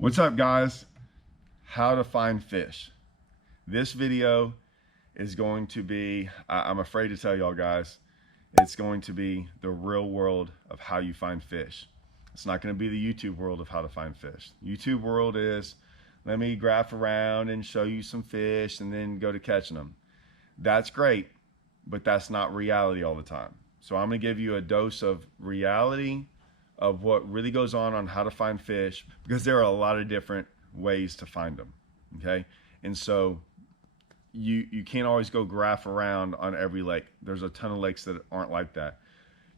What's up, guys? How to find fish. This video is going to be, I'm afraid to tell y'all guys, it's going to be the real world of how you find fish. It's not going to be the YouTube world of how to find fish. YouTube world is, let me graph around and show you some fish and then go to catching them. That's great, but that's not reality all the time. So I'm going to give you a dose of reality of what really goes on how to find fish, because there are a lot of different ways to find them, okay? And so you can't always go graph around on every lake. There's a ton of lakes that aren't like that.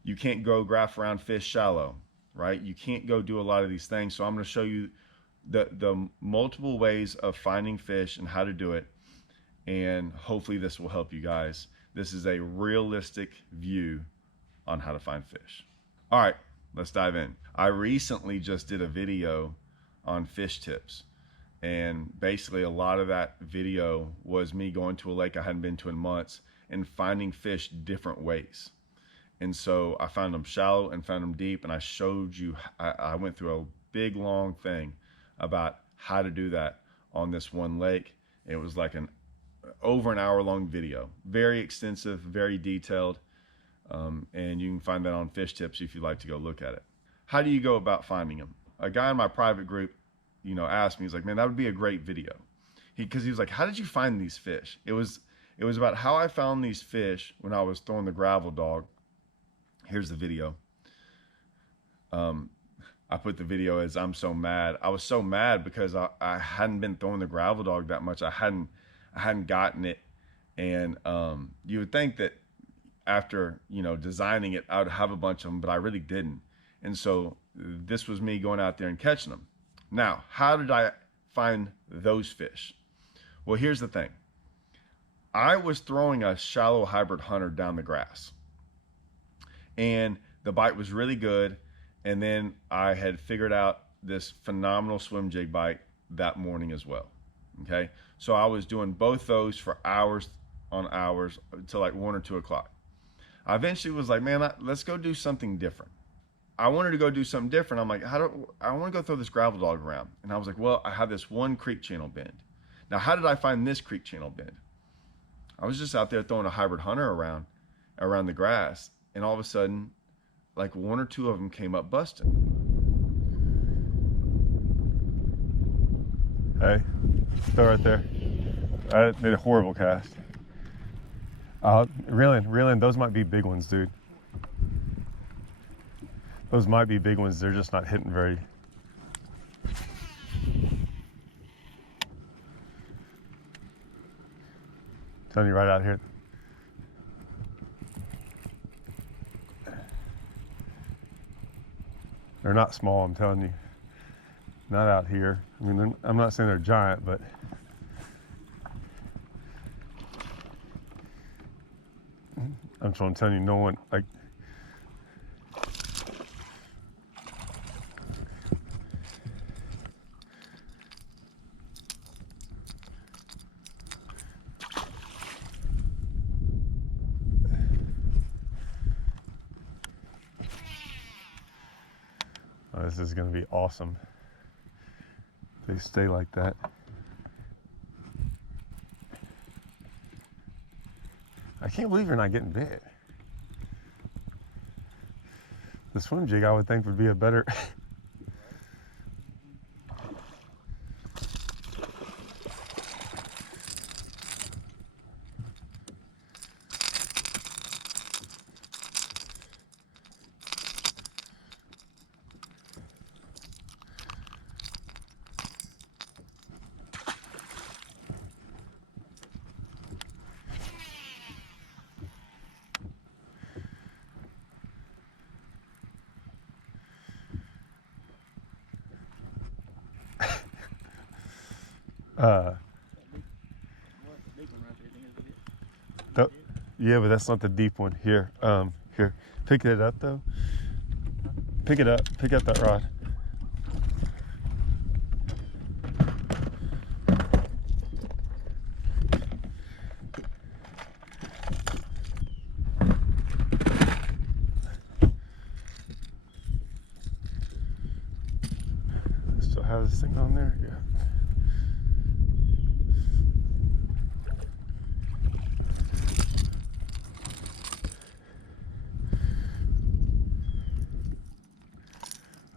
You can't go graph around fish shallow, right? You can't go do a lot of these things. So I'm going to show you the multiple ways of finding fish and how to do it, and hopefully this will help you guys. This is a realistic view on how to find fish. All right, let's dive in. I recently just did a video on fish tips, and basically a lot of that video was me going to a lake I hadn't been to in months and finding fish different ways. And so I found them shallow and found them deep, and I showed you, I went through a big long thing about how to do that on this one lake. It was like over an hour long video, very extensive, very detailed. And you can find that on Fish Tips if you'd like to go look at it. How do you go about finding them? A guy in my private group, asked me, he's like, man, that would be a great video. Because he was like, how did you find these fish? It was about how I found these fish when I was throwing the gravel dog. Here's the video. I put the video as I'm so mad. I was so mad because I hadn't been throwing the gravel dog that much. I hadn't gotten it. And you would think that after designing it, I would have a bunch of them, but I really didn't. And so this was me going out there and catching them. Now, how did I find those fish? Well, here's the thing. I was throwing a shallow hybrid hunter down the grass, and the bite was really good. And then I had figured out this phenomenal swim jig bite that morning as well. Okay, so I was doing both those for hours on hours until like 1 or 2 o'clock. I eventually was like, man, let's go do something different. I wanted to go do something different. I'm like, I want to go throw this gravel dog around. And I was like, well, I have this one creek channel bend. Now, how did I find this creek channel bend? I was just out there throwing a hybrid hunter around the grass, and all of a sudden, like 1 or 2 of them came up busting. Hey, still right there. I made a horrible cast. Reeling, those might be big ones, dude. Those might be big ones. They're just not hitting very. Telling you right out here. They're not small, I'm telling you. Not out here. I mean, I'm not saying they're giant, but I'm telling you, no one, like, oh, this is going to be awesome. They stay like that. I can't believe you're not getting bit. The swim jig, I would think, would be a better. Yeah, but that's not the deep one. Here, here, pick it up though. Pick it up. Pick up that rod. Still has thing on there? Yeah.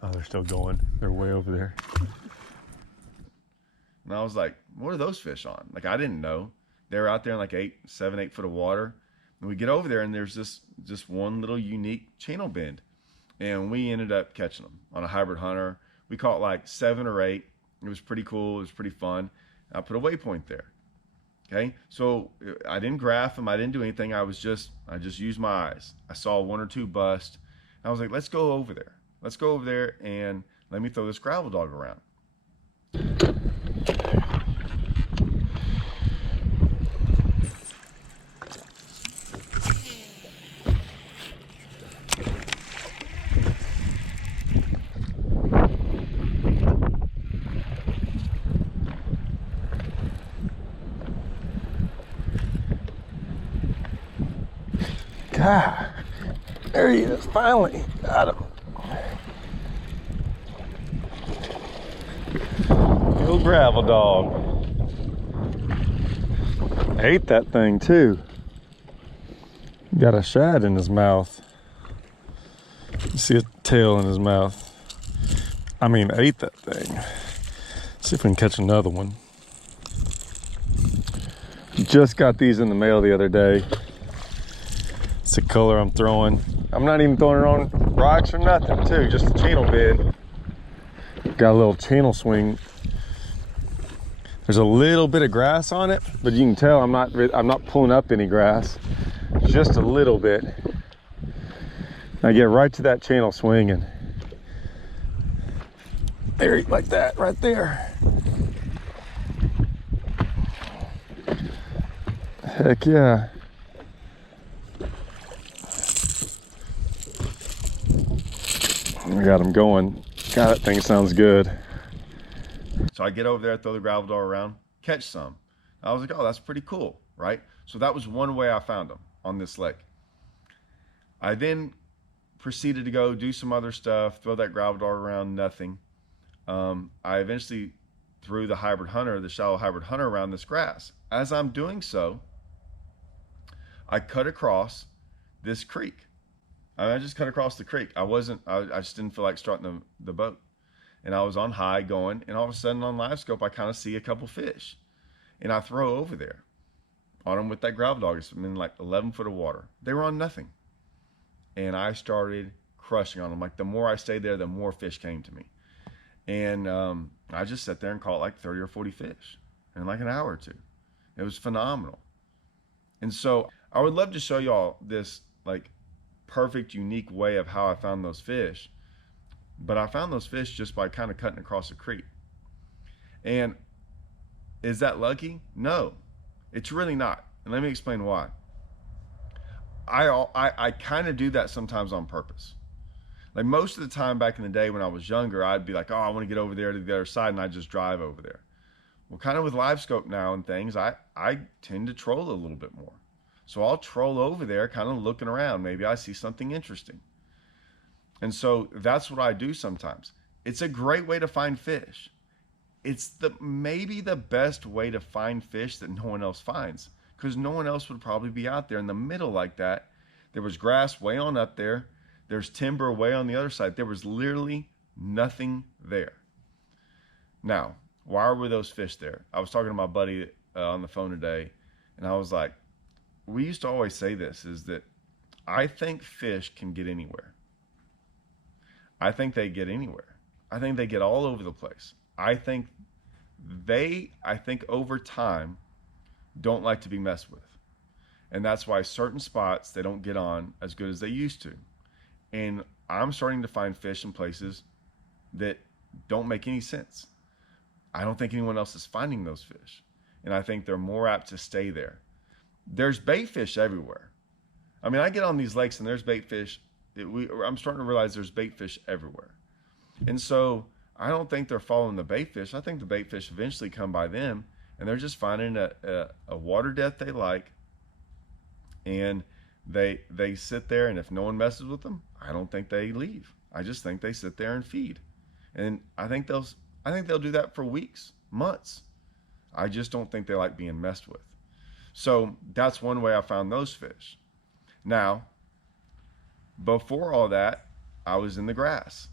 Oh, they're still going. They're way over there. And I was like, what are those fish on? Like, I didn't know. They were out there in like 7, 8 foot of water. And we get over there and there's this one little unique channel bend. And we ended up catching them on a hybrid hunter. We caught like 7 or 8. It was pretty cool. It was pretty fun. I put a waypoint there. Okay. So I didn't graph them. I didn't do anything. I just used my eyes. I saw 1 or 2 bust. I was like, let's go over there. Let's go over there and let me throw this gravel dog around. God, there he is, finally, got him. Little gravel dog. Ate that thing too. Got a shad in his mouth. You see a tail in his mouth. I mean, ate that thing. See if we can catch another one. Just got these in the mail the other day. It's the color I'm throwing. I'm not even throwing it on rocks or nothing too, just a channel bed. Got a little channel swing. There's a little bit of grass on it, but you can tell I'm not pulling up any grass, just a little bit. I get right to that channel swing and there, like that, right there. Heck yeah. We got him going. God, that thing sounds good. So I get over there, throw the gravel dog around, catch some. I was like, oh, that's pretty cool, right? So that was one way I found them on this lake. I then proceeded to go do some other stuff, throw that gravel dog around, nothing. I eventually threw the hybrid hunter, the shallow hybrid hunter, around this grass. As I'm doing so, I cut across this creek. I just cut across the creek. I just didn't feel like starting the boat. And I was on high going, and all of a sudden on live scope, I kind of see a couple fish. And I throw over there on them with that gravel dog. It's in like 11 foot of water. They were on nothing. And I started crushing on them. Like the more I stayed there, the more fish came to me. And I just sat there and caught like 30 or 40 fish in like an hour or two. It was phenomenal. And so I would love to show y'all this like perfect, unique way of how I found those fish. But I found those fish just by kind of cutting across a creek. And is that lucky? No, it's really not. And let me explain why. I kind of do that sometimes on purpose. Like most of the time back in the day when I was younger, I'd be like, oh, I want to get over there to the other side, and I'd just drive over there. Well, kind of with live scope now and things, I tend to troll a little bit more. So I'll troll over there kind of looking around. Maybe I see something interesting. And so that's what I do sometimes. It's a great way to find fish. It's maybe the best way to find fish that no one else finds, because no one else would probably be out there in the middle like that. There was grass way on up there. There's timber way on the other side. There was literally nothing there. Now, why were those fish there? I was talking to my buddy on the phone today, and I was like, we used to always say this, is that I think fish can get anywhere. I think they get anywhere. I think they get all over the place. I think over time don't like to be messed with. And that's why certain spots they don't get on as good as they used to. And I'm starting to find fish in places that don't make any sense. I don't think anyone else is finding those fish. And I think they're more apt to stay there. There's bait fish everywhere. I mean, I get on these lakes and there's bait fish. I'm starting to realize there's bait fish everywhere. And so I don't think they're following the bait fish. I think the bait fish eventually come by them, and they're just finding a water depth they like, and they sit there, and if no one messes with them, I don't think they leave. I just think they sit there and feed. And I think I think they'll do that for weeks, months. I just don't think they like being messed with. So that's one way I found those fish. Now, before all that, I was in the grass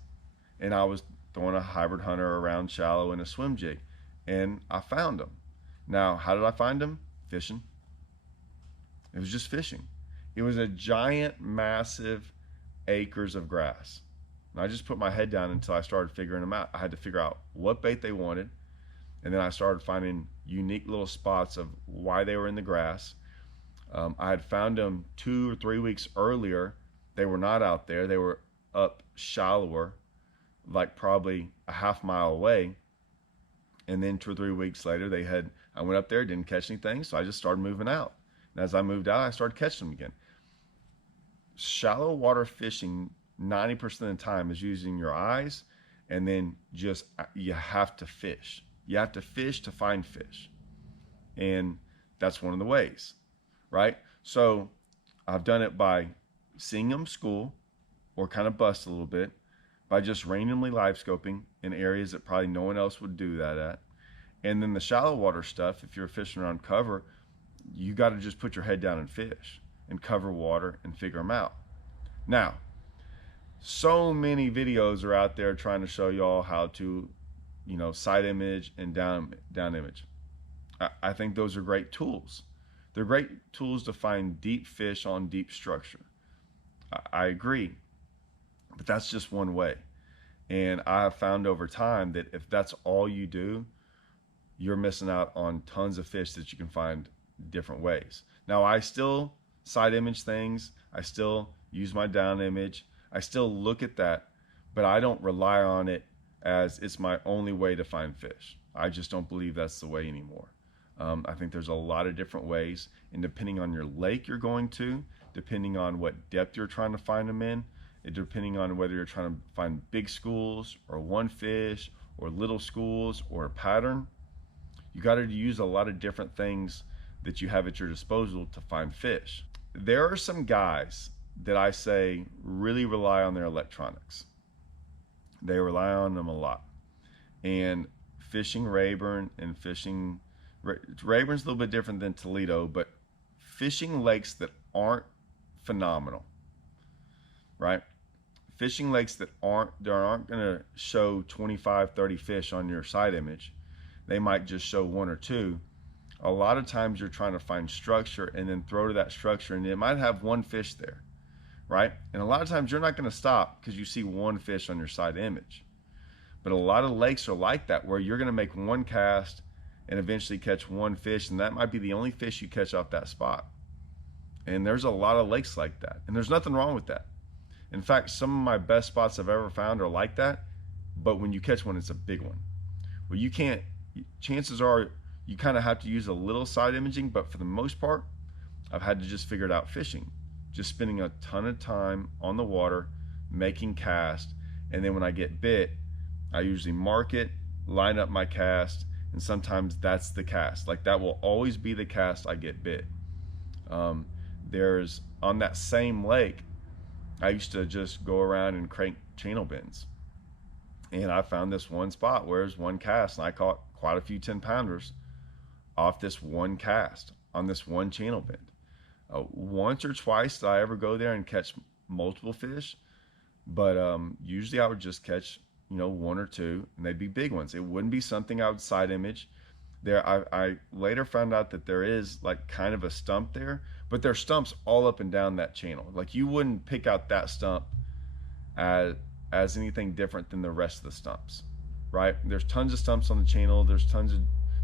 and I was throwing a hybrid hunter around shallow in a swim jig, and I found them. Now, how did I find them? Fishing. It was just fishing. It was a giant, massive acres of grass. And I just put my head down until I started figuring them out. I had to figure out what bait they wanted, and then I started finding unique little spots of why they were in the grass. I had found them 2 or 3 weeks earlier. They were not out there. They were up shallower, like probably a half mile away. And then 2 or 3 weeks later, I went up there, didn't catch anything, so I just started moving out. And as I moved out, I started catching them again. Shallow water fishing 90% of the time is using your eyes, and then just you have to fish. You have to fish to find fish. And that's one of the ways, right? So I've done it by seeing them school or kind of bust a little bit, by just randomly live scoping in areas that probably no one else would do that at. And then the shallow water stuff, if you're fishing around cover, you got to just put your head down and fish and cover water and figure them out. Now, so many videos are out there trying to show y'all how to, side image and down image. I think those are great tools. They're great tools to find deep fish on deep structure. I agree, but that's just one way. And I have found over time that if that's all you do, you're missing out on tons of fish that you can find different ways. Now, I still side image things. I still use my down image. I still look at that, but I don't rely on it as it's my only way to find fish. I just don't believe that's the way anymore. I think there's a lot of different ways, and depending on your lake you're going to, depending on what depth you're trying to find them in, and depending on whether you're trying to find big schools or one fish or little schools or a pattern, you got to use a lot of different things that you have at your disposal to find fish. There are some guys that I say really rely on their electronics. They rely on them a lot. And fishing Rayburn and fishing, Rayburn's a little bit different than Toledo, but fishing lakes that aren't phenomenal, right? Fishing lakes that aren't going to show 25, 30 fish on your side image. They might just show 1 or 2. A lot of times you're trying to find structure and then throw to that structure, and it might have 1 fish there, right? And a lot of times you're not going to stop because you see 1 fish on your side image. But a lot of lakes are like that, where you're going to make 1 cast and eventually catch 1 fish, and that might be the only fish you catch off that spot. And there's a lot of lakes like that, and there's nothing wrong with that. In fact, some of my best spots I've ever found are like that, but when you catch one, it's a big one. Well, you can't, chances are you kind of have to use a little side imaging, but for the most part, I've had to just figure it out fishing. Just spending a ton of time on the water, making cast, and then when I get bit, I usually mark it, line up my cast, and sometimes that's the cast. Like, that will always be the cast I get bit. There's, on that same lake, I used to just go around and crank channel bends. And I found this one spot where there's 1 cast, and I caught quite a few 10-pounders off this 1 cast on this 1 channel bend. Once or twice did I ever go there and catch multiple fish, but usually I would just catch 1 or 2, and they'd be big ones. It wouldn't be something I would side image. There, I later found out that there is like kind of a stump there, but there's stumps all up and down that channel. Like, you wouldn't pick out that stump as anything different than the rest of the stumps, right? There's tons of stumps on the channel. There's tons of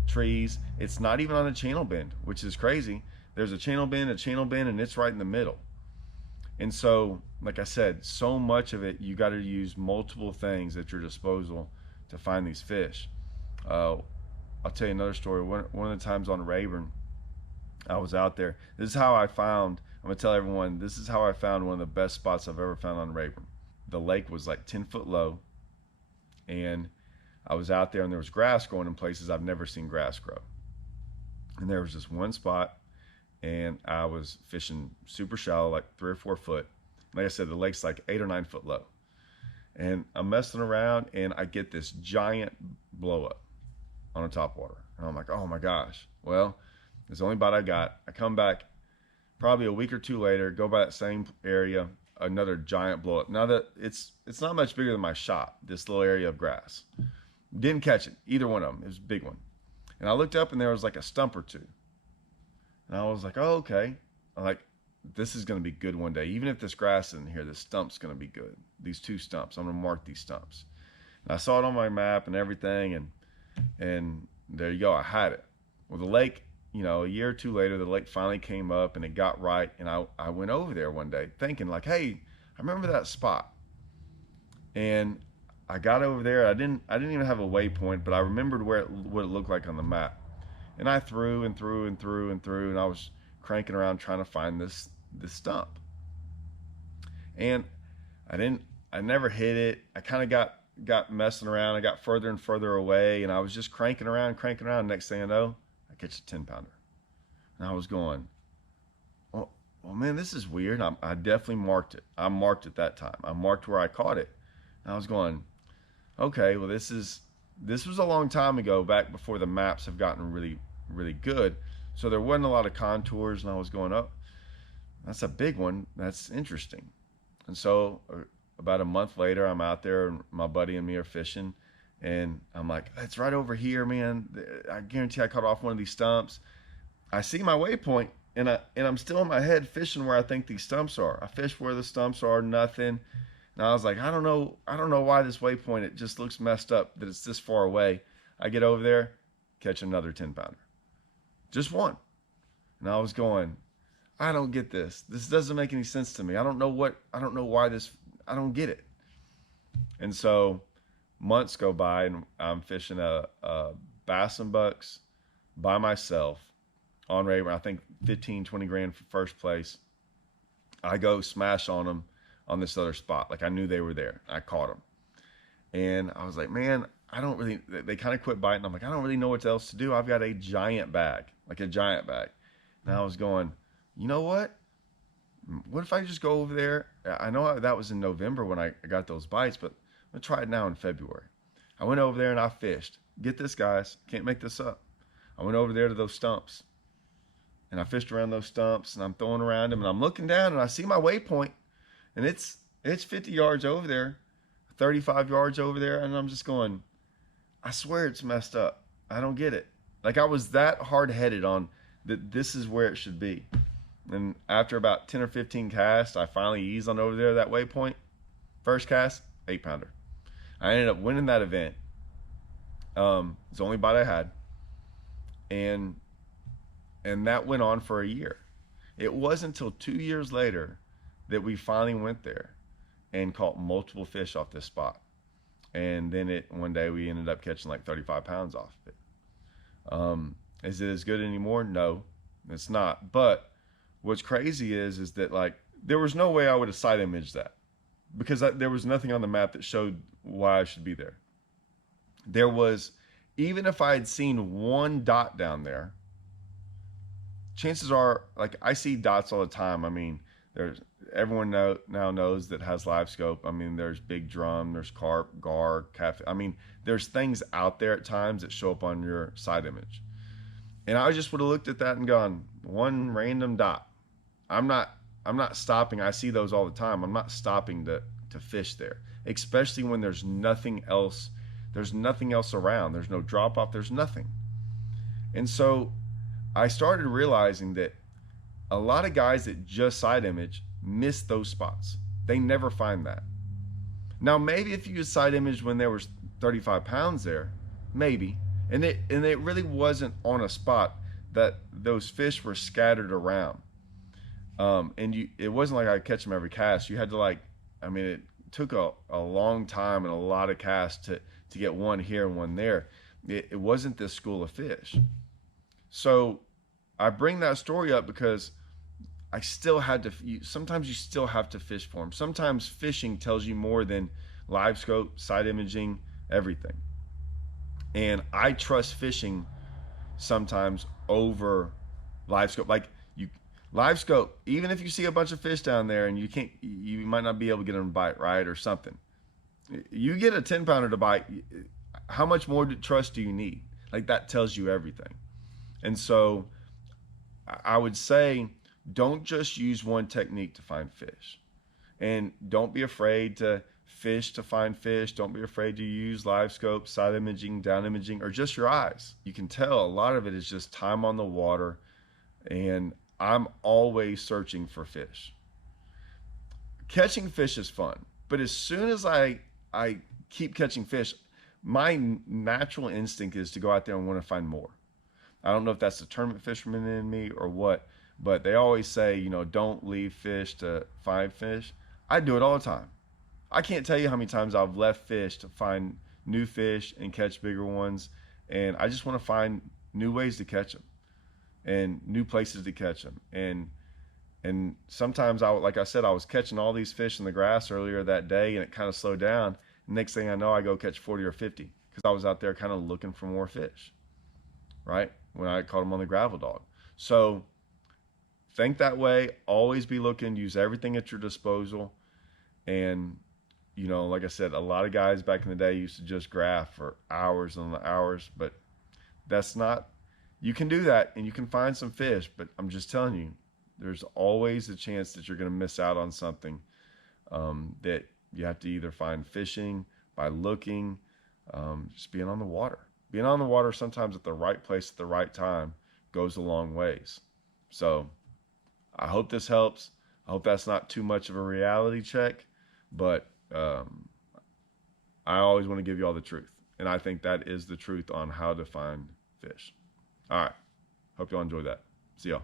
trees. It's not even on a channel bend, which is crazy. There's a channel bend, and it's right in the middle. And so, like I said, so much of it, you got to use multiple things at your disposal to find these fish. I'll tell you another story. One of the times on Rayburn, I was out there. This is how I found, I'm going to tell everyone, this is how I found one of the best spots I've ever found on Rayburn. The lake was like 10 foot low, and I was out there, and there was grass growing in places I've never seen grass grow. And there was this one spot, and I was fishing super shallow, like 3 or 4 foot. Like I said, the lake's like 8 or 9 foot low. And I'm messing around and I get this giant blow up on a top water. And I'm like, oh my gosh. Well, it's the only bite I got. I come back probably a week or two later, go by that same area, another giant blow up. Now that it's not much bigger than my shop, this little area of grass. Didn't catch it, either one of them. It was a big one. And I looked up and there was like a stump or two. And I was like, oh, okay. I'm like, this is going to be good one day. Even if this grass isn't here, this stump's going to be good. These two stumps, I'm going to mark these stumps. And I saw it on my map and everything, and there you go, I had it. Well, the lake, you know, a year or two later, the lake finally came up and it got right. And I went over there one day thinking like, hey, I remember that spot. And I got over there. I didn't even have a waypoint, but I remembered what it looked like on the map. And I threw and threw and threw and threw, and I was cranking around trying to find this stump. And I never hit it. I kind of got messing around. I got further and further away, and I was just cranking around. Next thing I know, I catch a 10-pounder. And I was going, well, man, this is weird. I definitely marked it. I marked it that time. I marked where I caught it. And I was going, okay, well, this was a long time ago, back before the maps have gotten really, really good. So there wasn't a lot of contours, and I was going, oh, that's a big one. That's interesting. And so about a month later, I'm out there, and my buddy and me are fishing, and I'm like, it's right over here, man. I guarantee I caught off one of these stumps. I see my waypoint, and I'm still in my head fishing where I think these stumps are. I fish where the stumps are, nothing. And I was like, I don't know why this waypoint, it just looks messed up that it's this far away. I get over there, catch another 10-pounder. Just one. And I was going, I don't get this. This doesn't make any sense to me. I don't know why this, I don't get it. And so months go by, and I'm fishing a bass and bucks by myself on Rayburn. I think 15, 20 grand for first place. I go smash on them on this other spot. Like, I knew they were there. I caught them. And I was like, man, they kind of quit biting. I'm like, I don't really know what else to do. I've got a giant bag, like a giant bag. And I was going, you know what? What if I just go over there? I know that was in November when I got those bites, but I'm going to try it now in February. I went over there and I fished. Get this, guys. Can't make this up. I went over there to those stumps. And I fished around those stumps, and I'm throwing around them, and I'm looking down, and I see my waypoint, and it's 50 yards over there, 35 yards over there, and I'm just going, I swear it's messed up. I don't get it. Like, I was that hard-headed on that this is where it should be. And after about 10 or 15 casts, I finally eased on over there that waypoint. First cast, 8-pounder. I ended up winning that event. It's the only bite I had. And that went on for a year. It wasn't until 2 years later that we finally went there and caught multiple fish off this spot. And then one day we ended up catching like 35 pounds off of it. Is it as good anymore? No, it's not. But what's crazy is that, like, there was no way I would have side imaged that, because there was nothing on the map that showed why I should be there. There was, even if I had seen one dot down there, chances are, like, I see dots all the time. I mean, everyone now knows that has live scope. I mean, there's big drum, there's carp, gar, catfish. I mean, there's things out there at times that show up on your side image. And I just would have looked at that and gone, one random dot. I'm not stopping. I see those all the time. I'm not stopping to fish there, especially when there's nothing else. There's nothing else around. There's no drop off. There's nothing. And so I started realizing that a lot of guys that just side image miss those spots. They never find that. Now, maybe if you side image when there was 35 pounds there, maybe. And it really wasn't on a spot that those fish were scattered around. It wasn't like I catch them every cast. You had to, like, I mean, it took a long time and a lot of casts to get one here and one there. It wasn't this school of fish. So I bring that story up because I still had to, sometimes you still have to fish for them. Sometimes fishing tells you more than live scope, side imaging, everything. And I trust fishing sometimes over live scope. Like, live scope, even if you see a bunch of fish down there and you might not be able to get them to bite, right, or something. You get a 10-pounder to bite, how much more trust do you need? Like, that tells you everything. And so I would say, don't just use one technique to find fish. And don't be afraid to fish to find fish. Don't be afraid to use live scope, side imaging, down imaging, or just your eyes. You can tell a lot of it is just time on the water. And I'm always searching for fish. Catching fish is fun, but as soon as I keep catching fish, my natural instinct is to go out there and want to find more. I don't know if that's the tournament fisherman in me or what, but they always say, you know, don't leave fish to find fish. I do it all the time. I can't tell you how many times I've left fish to find new fish and catch bigger ones, and I just want to find new ways to catch them and new places to catch them. And sometimes like I said, I was catching all these fish in the grass earlier that day, and it kind of slowed down. Next thing I know, I go catch 40 or 50 because I was out there kind of looking for more fish, right? When I caught them on the gravel dog. So think that way. Always be looking. Use everything at your disposal. And, you know, like I said, a lot of guys back in the day used to just graph for hours and hours, but that's not, you can do that and you can find some fish, but I'm just telling you, there's always a chance that you're going to miss out on something that you have to either find fishing, by looking, just being on the water. Being on the water sometimes at the right place at the right time goes a long ways. So I hope this helps. I hope that's not too much of a reality check, but I always want to give you all the truth. And I think that is the truth on how to find fish. All right. Hope y'all enjoyed that. See y'all.